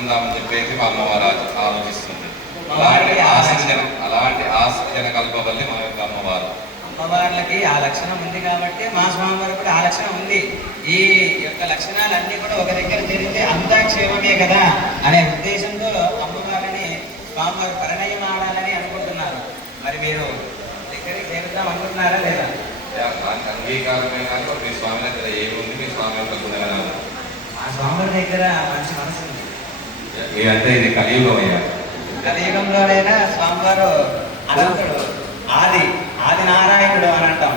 కట్టుకుందామని చెప్పేసి మా అమ్మవారు ఆలో- ఆలోచిస్తుంది. అలాంటి ఆసక్తిజన అలాంటి ఆసక్తిజన కల్పవల్లి మా యొక్క అమ్మవారు. అమ్మవార్లకి ఆ లక్షణం ఉంది కాబట్టి మా స్వామివారికి కూడా ఆ లక్షణం ఉంది. ఈ యొక్క లక్షణాలన్నీ కూడా ఒక దగ్గర చేరితే అంతా క్షేమమే కదా అనే ఉద్దేశంతో అమ్మవారిని స్వామివారి పరిణయం ఆడాలని అనుకుంటున్నారు. మరి మీరు దగ్గరికి చేరుద్దాం అనుకుంటున్నారా లేదా? అంగీకారమే కానీ మీ స్వామి దగ్గర ఏముంది? మీ స్వామి యొక్క గుణగణాలు. మా స్వామివారి దగ్గర మంచి మనసు ఉంది. అంటే ఇది కలియుగం అయ్యా. కలియుగంలోనైనా స్వామివారు అనంతుడు ఆది ఆది నారాయణుడు అని అంటాం.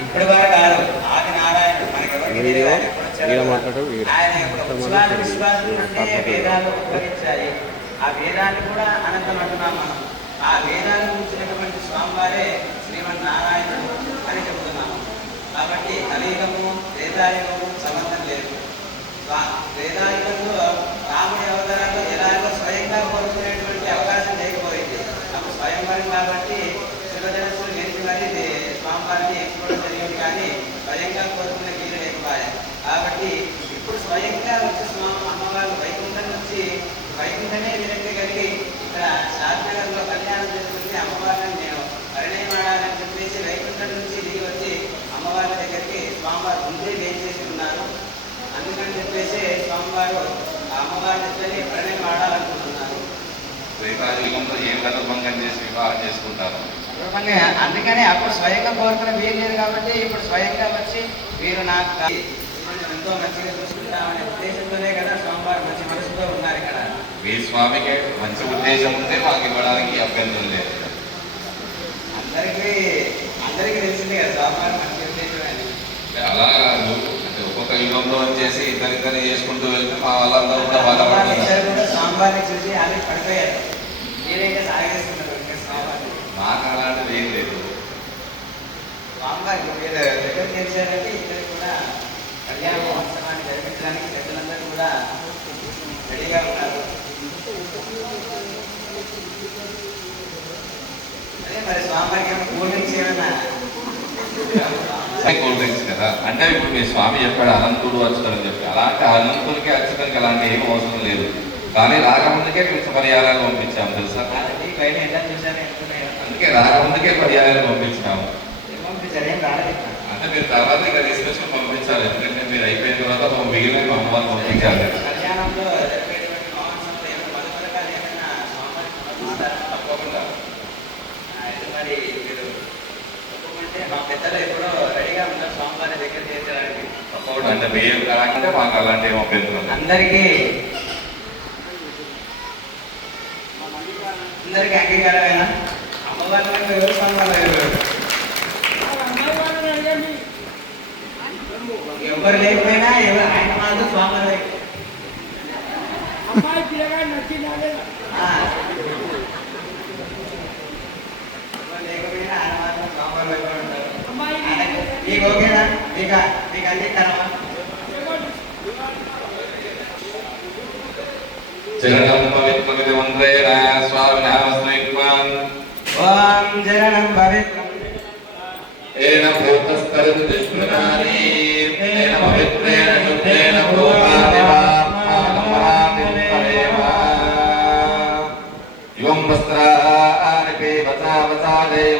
ఇప్పుడు వారు కాదు ఆది నారాయణుడు. మనకి ఆయన విశ్వాస అంటే వేదాలు ఉపయోగించాయి. ఆ వేదాన్ని కూడా అనంతం అంటున్నాం మనం. ఆ వేదాలను ఉంచినటువంటి స్వామివారే శ్రీమన్ నారాయణుడు అని చెబుతున్నాము కాబట్టి కలియుగము వేదాయుగము సంబంధం లేదు. స్వా- వేదాయుగంలో రాముడి అవతారంలో ఎలాగో స్వయంగా కోరుకునేటువంటి అవకాశం లేకపోయింది అప్పుడు స్వయంవరం కాబట్టి శివధనస్సులు గెలిచి మరి ఇది స్వామివారిని ఎక్కిపోవడం జరిగింది కానీ స్వయంగా కోరుకునే వీలు లేకపోయాయి కాబట్టి ఇప్పుడు స్వయంగా వచ్చి స్వామి అమ్మవారు వైకుంఠం నుంచి వైకుంఠమే విరక్తి కలిగి ఇక్కడ శాంతినగర్లో కళ్యాణం జరుగుతుంది అమ్మవారిని నేను పరిణయమాడాలని చెప్పేసి వైకుంఠం నుంచి దిగి వచ్చి అమ్మవారి దగ్గరికి స్వామివారు ముందే వేయించేసి ఉన్నారు అందుకని చెప్పేసి స్వామివారు అమ్మవారి దగ్గరికి పరిణయం ఆడాలనుకుంటున్నారు ఏ గర్భంగం చేసి వివాహం చేసుకుంటారు? అందుకనే అప్పుడు స్వయంగా కోరుకున్న వీలు లేదు కాబట్టి ఇప్పుడు స్వయంగా వచ్చి వీరు నాకు ఎంతో మంచిగా చూసుకుంటామనే ఉద్దేశంతోనే కదా స్వామివారు మంచి మనసుతో ఉన్నారు ఇక్కడ మీ స్వామికి మంచి ఉద్దేశం ఉంటే మాకు ఇవ్వడానికి అభ్యంతరం లేదు. అందరికీ అందరికీ తెలిసింది కదా స్వామివారు మంచి ఉద్దేశం అని. అలా కాదు. అంటే ఒక్కొక్క యుగంలో వచ్చేసి ఇద్దరిద్దరిని చేసుకుంటూ వెళ్తే మా వాళ్ళందరూ కూడా బాధపడుతున్నారు. కూడా స్వామివారిని చూసి అలా పడిపోయారు. మీరైతే సాగేస్తున్నారు ఇంకా స్వామివారిని మాకు అలాంటిది ఏం లేదు. స్వామివారికి మీరు దగ్గర చేశారంటే ఇద్దరు కూడా కళ్యాణ మహోత్సవాన్ని జరిపించడానికి పెద్దలందరూ కూడా రెడీగా ఉన్నారు అదే మరి స్వామివారికి ఏమో కూల్ డ్రింక్స్ కదా. అంటే ఇప్పుడు మీ స్వామి చెప్పాడు అనంతుడు అచ్చుతని చెప్పి. అలాంటి అనంతుడికి అచ్చుతానికి అలాంటి ఏం అవసరం లేదు. కానీ రాకముందుకే కొంచెం పర్యాలను పంపించాము తెలుసా? అందుకే రాకముందుకే పర్యాలను రాలేదు? ఇక్కడ. అంటే మీరు తర్వాత ఇక్కడ తీసుకొచ్చి పంపించాలి. ఎందుకంటే మీరు అయిపోయిన తర్వాత మిగిలిన అమ్మవారిని పంపించాలి. అయితే మరి ఒప్పుకుంటే మా పెద్దలు ఎప్పుడో రెడీగా ఉంటారు స్వామివారి దగ్గర చేర్చడానికి. అంటే మీరు కాకంటే మాకు అలాంటి ఏం అభ్యంతరం. అందరికీ అందరికీ అంగీకారమేనా? ఎవరు స్వామివారి ఎవరు? లేకపోయినా ఎవరు ఆయన మాత్రం స్వామివారి అమ్మాయి నచ్చిందా లేకపోయినా ఆయన మాత్రం ఉంటారు ఓం ఏన దుష్కృతాని ఏన పవిత్రేణ శుద్ధేన భూతాని Padre.